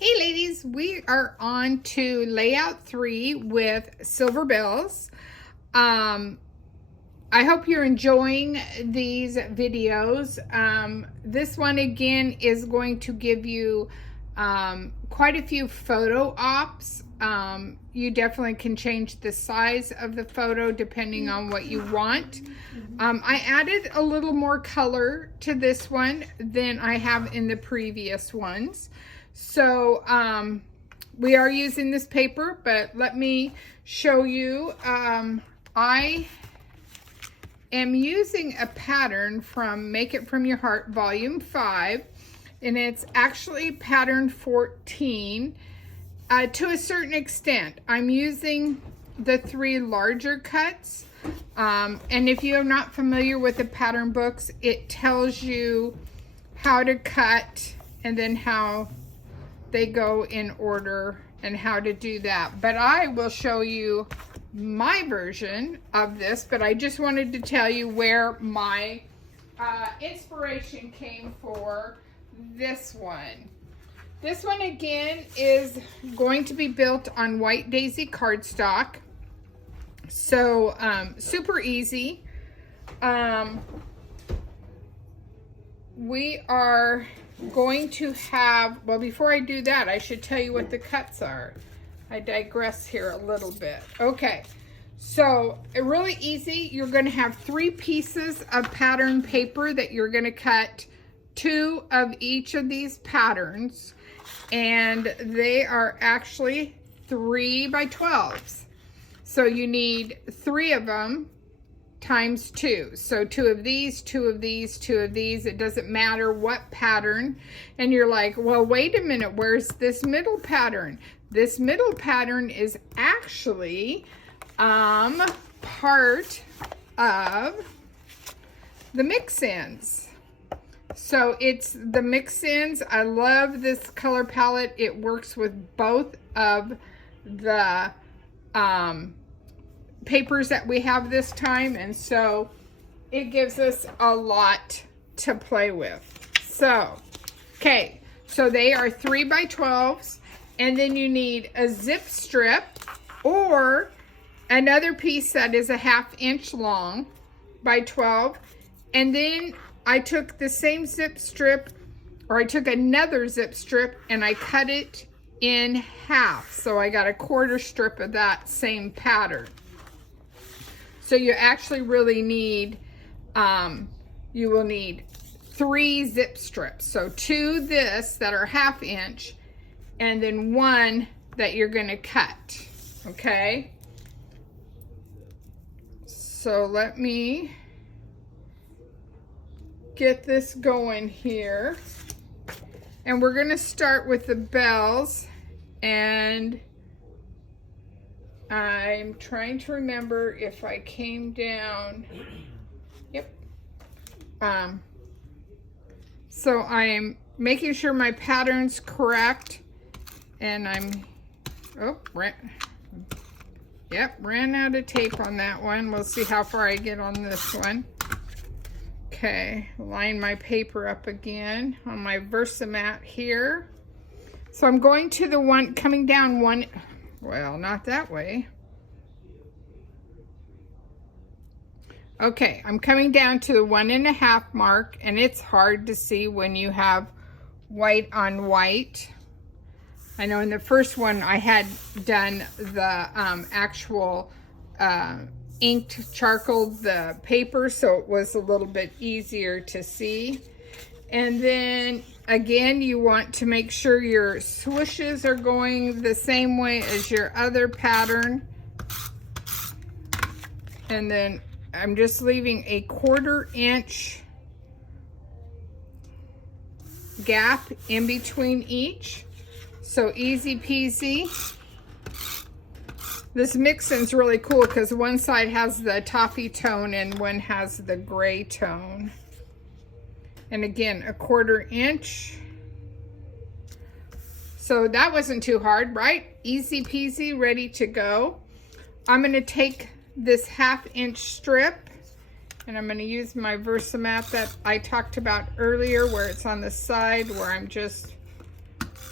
Hey ladies, we are on to layout 3 with silver bells. I hope you're enjoying these videos. This one again is going to give you quite a few photo ops. You definitely can change the size of the photo depending on what you want. I added a little more color to this one than I have in the previous ones. So we are using this paper, but let me show you. I am using a pattern from Make It From Your Heart Volume 5, and it's actually pattern 14 to a certain extent. I'm using the 3 larger cuts, and if you're not familiar with the pattern books, it tells you how to cut and then how they go in order and how to do that. But I will show you my version of this, but I just wanted to tell you where my inspiration came for this one. This one again is going to be built on white daisy cardstock. So super easy. We are going to have, well, before I do that, I should tell you what the cuts are. I digress here a little bit. Okay, so really easy. You're going to have 3 pieces of pattern paper that you're going to cut 2 of each of these patterns, and they are actually 3 by 12s. So you need 3 of them times 2. So 2 of these, 2 of these, 2 of these. It doesn't matter what pattern. And you're like, well, wait a minute, where's this middle pattern? This middle pattern is actually part of the mix-ins. So it's the mix-ins. I love this color palette. It works with both of the papers that we have this time, and so it gives us a lot to play with. So okay, so they are 3 by 12s, and then you need a zip strip or another piece that is a 1/2 inch long by 12, and then I took the same zip strip, or I took another zip strip and I cut it in half, so I got a 1/4 strip of that same pattern. So you actually really need, you will need 3 zip strips. So 2 this that are 1/2 inch, and then 1 that you're gonna cut, okay? So let me get this going here. And we're gonna start with the bells, and I'm trying to remember if I came down. Yep. So I am making sure my pattern's correct, and I'm, ran out of tape on that one. We'll see how far I get on this one. Okay, line my paper up again on my Versamat here. So I'm going to the one coming down one. Well, not that way. Okay, I'm coming down to the 1.5 mark, and it's hard to see when you have white on white. I know in the first one I had done the actual inked charcoal the paper, so it was a little bit easier to see. And then again, you want to make sure your swooshes are going the same way as your other pattern. And then I'm just leaving a 1/4 inch gap in between each. So easy peasy. This mix-in's really cool because one side has the toffee tone and one has the gray tone. And again, a 1/4 inch. So that wasn't too hard, right? Easy peasy, ready to go. I'm gonna take this 1/2 inch strip, and I'm gonna use my Versamat that I talked about earlier, where it's on the side, where I'm just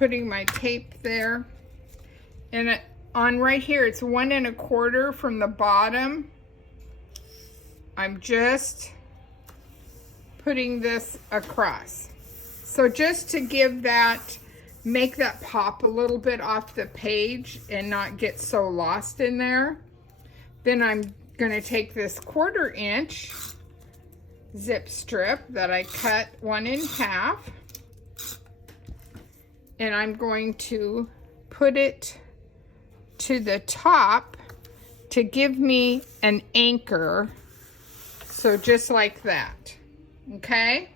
putting my tape there. And on right here, it's 1 1/4 from the bottom. I'm just putting this across. So just to give that, make that pop a little bit off the page and not get so lost in there. Then I'm gonna take this 1/4 inch zip strip that I cut 1 in half, and I'm going to put it to the top to give me an anchor. So just like that, okay?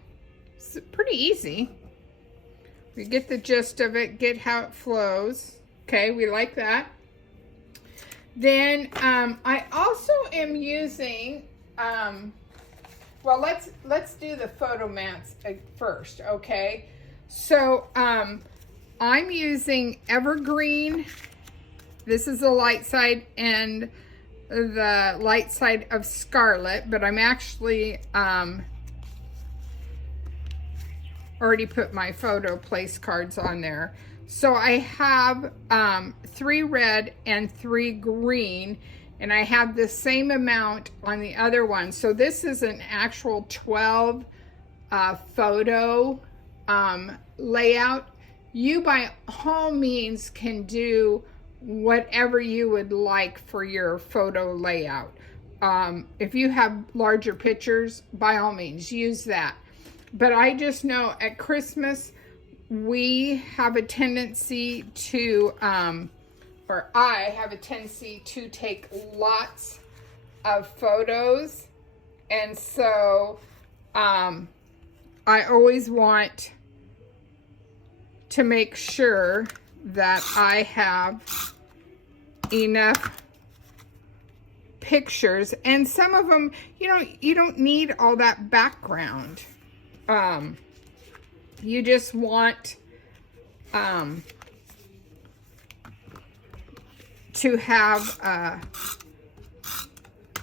It's pretty easy. We get the gist of it, get how it flows. Okay, we like that. Then I also am using, well, let's do the photo mats first, okay? So I'm using Evergreen. This is the light side and the light side of Scarlet, but I'm actually already put my photo place cards on there. So I have 3 red and 3 green, and I have the same amount on the other one. So this is an actual 12 photo layout. You by all means can do whatever you would like for your photo layout. If you have larger pictures, by all means use that. But I just know at Christmas, we have a tendency to, or I have a tendency to take lots of photos. And so I always want to make sure that I have enough pictures. And some of them, you know, you don't need all that background. You just want to have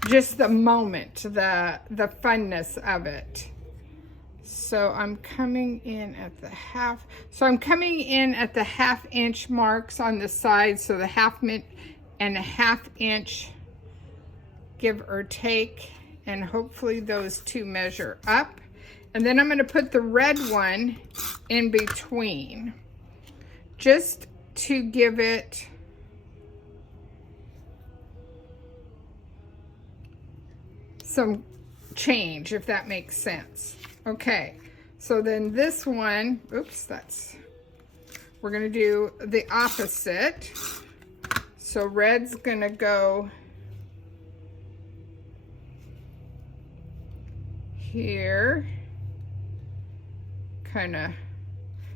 just the moment, the funness of it. So I'm coming in at the half. So I'm coming in at the 1/2 inch marks on the side. So the 1/2 and a 1/2 inch, give or take, and hopefully those two measure up. And then I'm going to put the red one in between, just to give it some change, if that makes sense. Okay, so then this one, oops, we're going to do the opposite. So red's going to go here. Kind of,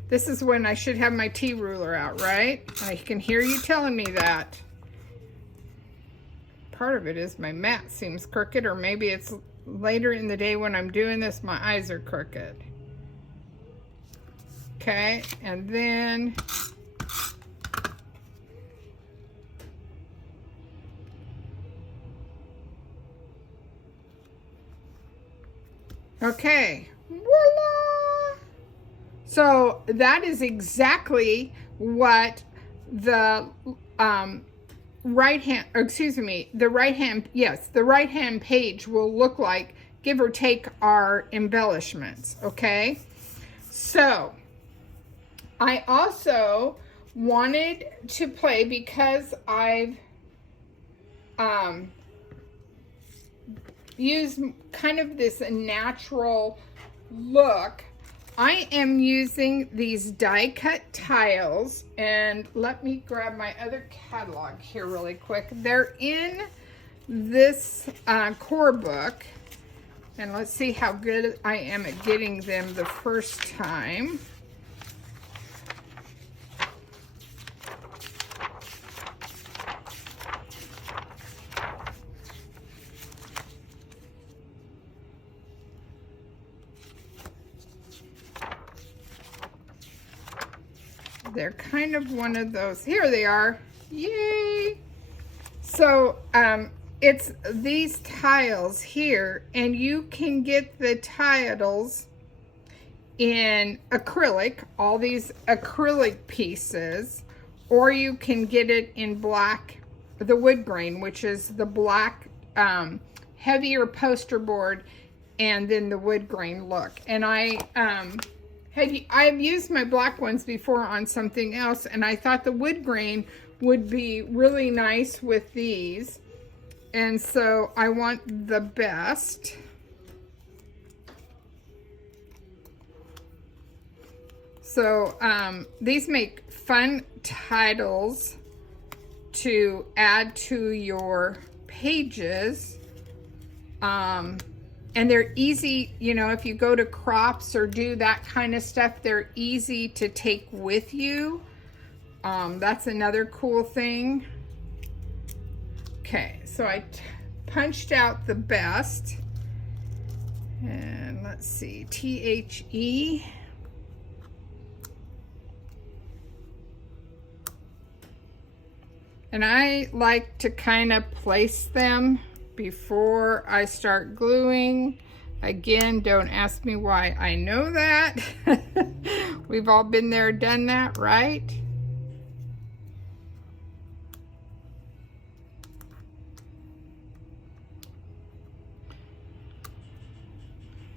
this is when I should have my T-ruler out, right? I can hear you telling me that. Part of it is my mat seems crooked, or maybe it's later in the day when I'm doing this, my eyes are crooked. Okay, and then okay, voila! So that is exactly what the right hand page will look like, give or take our embellishments. Okay, so I also wanted to play, because I've used kind of this natural look. I am using these die cut tiles, and let me grab my other catalog here really quick. They're in this core book, and let's see how good I am at getting them the first time. They're kind of one of those. Here they are. Yay! So it's these tiles here, and you can get the tiles in acrylic, all these acrylic pieces, or you can get it in black, the wood grain, which is the black heavier poster board, and then the wood grain look. And I've used my black ones before on something else, and I thought the wood grain would be really nice with these. And so I want the best. So these make fun titles to add to your pages. And they're easy, you know, if you go to crops or do that kind of stuff, they're easy to take with you. That's another cool thing. Okay, so I punched out the best. And let's see, THE. And I like to kind of place them before I start gluing. Again, don't ask me why I know that. We've all been there, done that, right?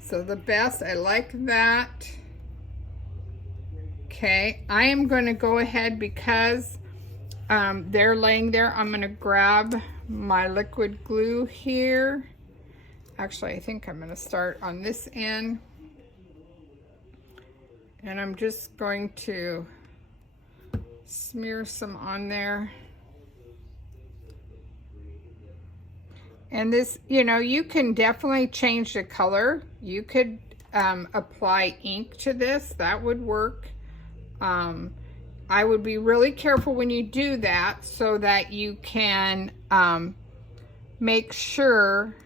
So the best, I like that. Okay, I am going to go ahead because they're laying there. I'm going to grab my liquid glue here. Actually, I think I'm going to start on this end. And I'm just going to smear some on there. And this, you know, you can definitely change the color. You could apply ink to this. That would work. I would be really careful when you do that so that you can make sure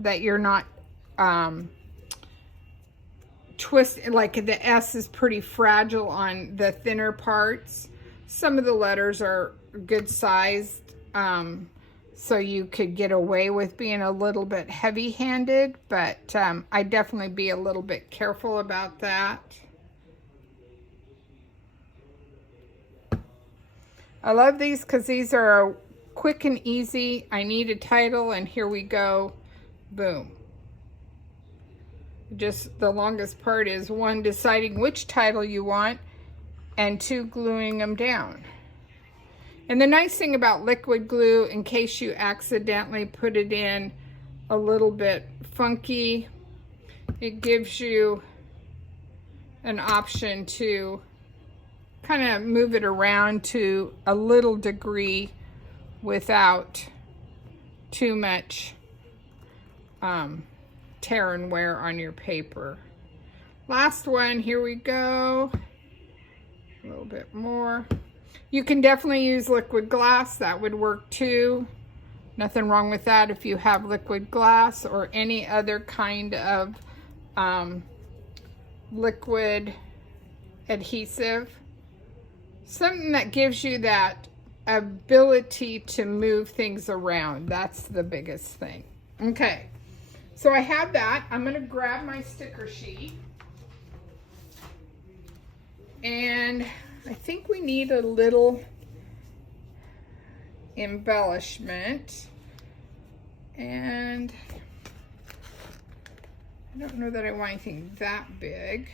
that you're not twisting, like the S is pretty fragile on the thinner parts. Some of the letters are good sized, so you could get away with being a little bit heavy-handed, but I'd definitely be a little bit careful about that. I love these because these are quick and easy. I need a title, and here we go. Boom. Just the longest part is 1, deciding which title you want, and 2, gluing them down. And the nice thing about liquid glue, in case you accidentally put it in a little bit funky, it gives you an option to kind of move it around to a little degree without too much tear and wear on your paper. Last one, here we go. A little bit more. You can definitely use liquid glass. That would work too. Nothing wrong with that if you have liquid glass or any other kind of liquid adhesive. Something that gives you that ability to move things around. That's the biggest thing. Okay, so I have that. I'm going to grab my sticker sheet. And I think we need a little embellishment. And I don't know that I want anything that big.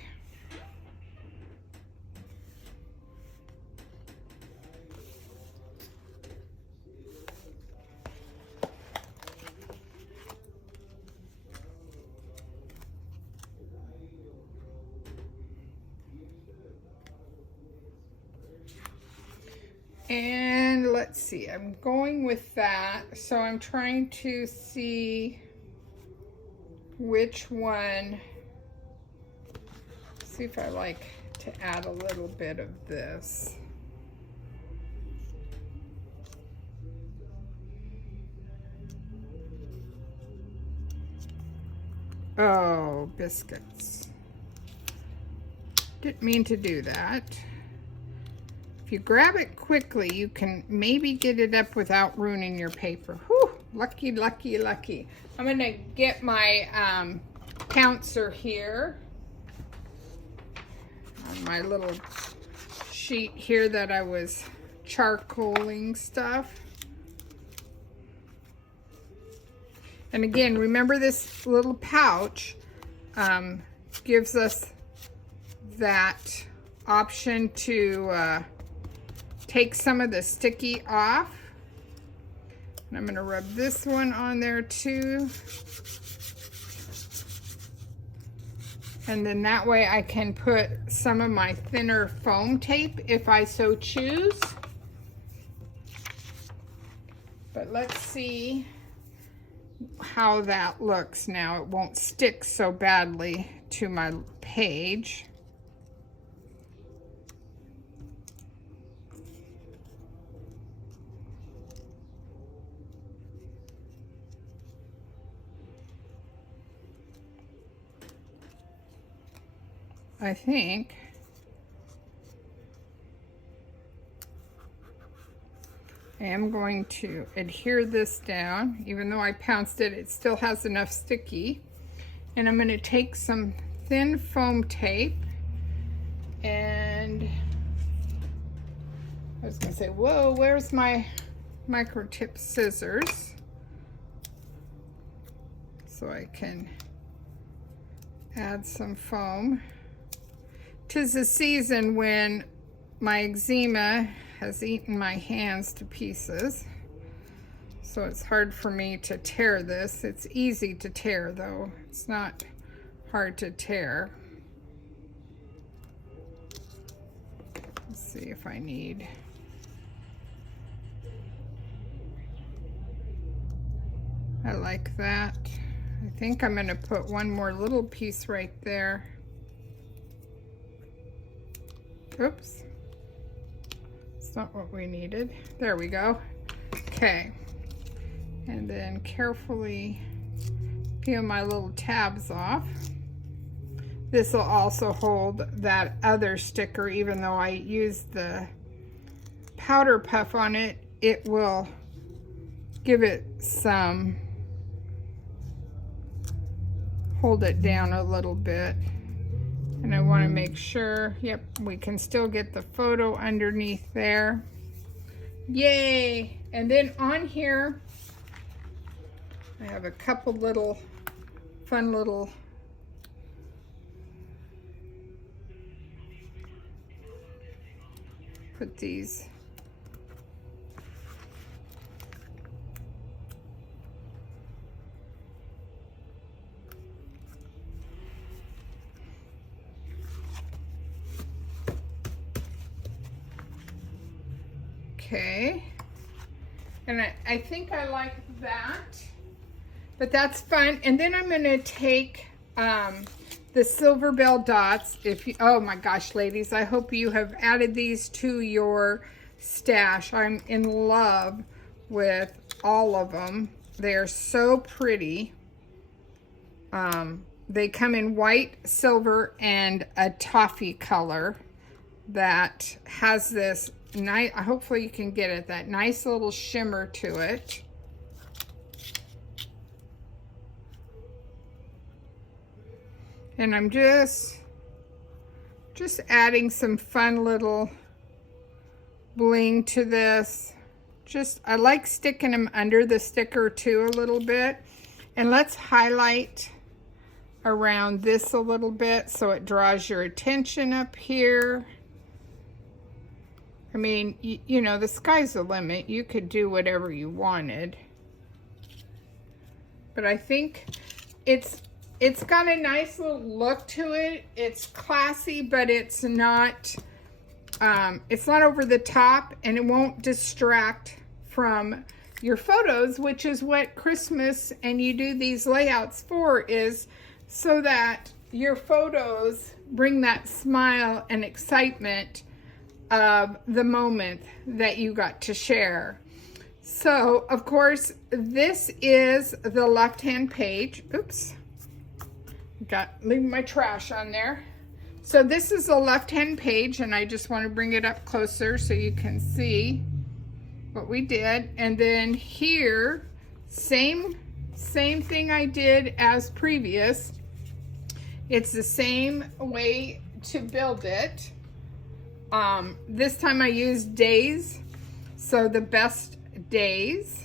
And let's see, I'm going with that. So I'm trying to see which one, see if I like to add a little bit of this. Oh, biscuits. Didn't mean to do that. If you grab it quickly, you can maybe get it up without ruining your paper. Whew, lucky, lucky, lucky. I'm gonna get my pouncer here. on my little sheet here that I was charcoaling stuff. And again, remember this little pouch gives us that option to take some of the sticky off. And I'm going to rub this one on there too. And then that way I can put some of my thinner foam tape if I so choose. But let's see how that looks now. It won't stick so badly to my page. I think I am going to adhere this down. Even though I pounced it, it still has enough sticky. And I'm going to take some thin foam tape, and I was going to say, whoa, where's my micro tip scissors? So I can add some foam. 'Tis the season when my eczema has eaten my hands to pieces, so it's hard for me to tear this. It's easy to tear though. It's not hard to tear. Let's see if I need. I like that. I think I'm going to put one more little piece right there. Oops, it's not what we needed. There we go. Okay, and then carefully peel my little tabs off. This will also hold that other sticker. Even though I used the powder puff on it, it will give it some, hold it down a little bit. And I want to make sure, yep, we can still get the photo underneath there. Yay! And then on here, I have a couple little, fun little put these. Okay, and I think I like that, but that's fun. And then I'm going to take the silver bell dots. If you, oh my gosh, ladies, I hope you have added these to your stash. I'm in love with all of them. They are so pretty. They come in white, silver, and a toffee color that has this nice, hopefully you can get it, that nice little shimmer to it. And I'm just adding some fun little bling to this. I like sticking them under the sticker too a little bit. And let's highlight around this a little bit so it draws your attention up here. I mean, you know, the sky's the limit. You could do whatever you wanted. But I think it's got a nice little look to it. It's classy, but it's not over the top, and it won't distract from your photos, which is what Christmas and you do these layouts for, is so that your photos bring that smile and excitement of the moment that you got to share. So, of course, this is the left-hand page. Oops, leaving my trash on there. So this is the left-hand page, and I just want to bring it up closer so you can see what we did. And then here, same thing I did as previous. It's the same way to build it. This time I used days, so the best days.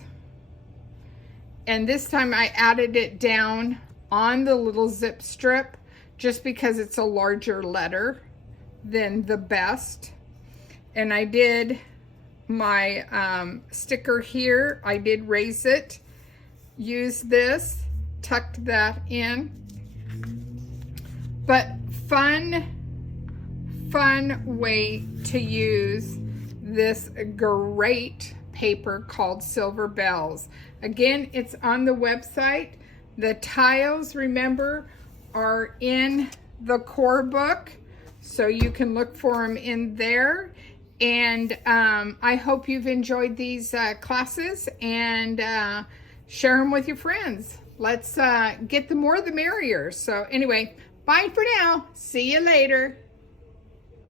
And this time I added it down on the little zip strip just because it's a larger letter than the best. And I did my sticker here. I did raise it, use this, tucked that in. But fun way to use this great paper called Silver Bells. Again, it's on the website. The tiles, remember, are in the core book, so you can look for them in there. And I hope you've enjoyed these classes, and share them with your friends. Let's get the more the merrier. So anyway, bye for now. See you later.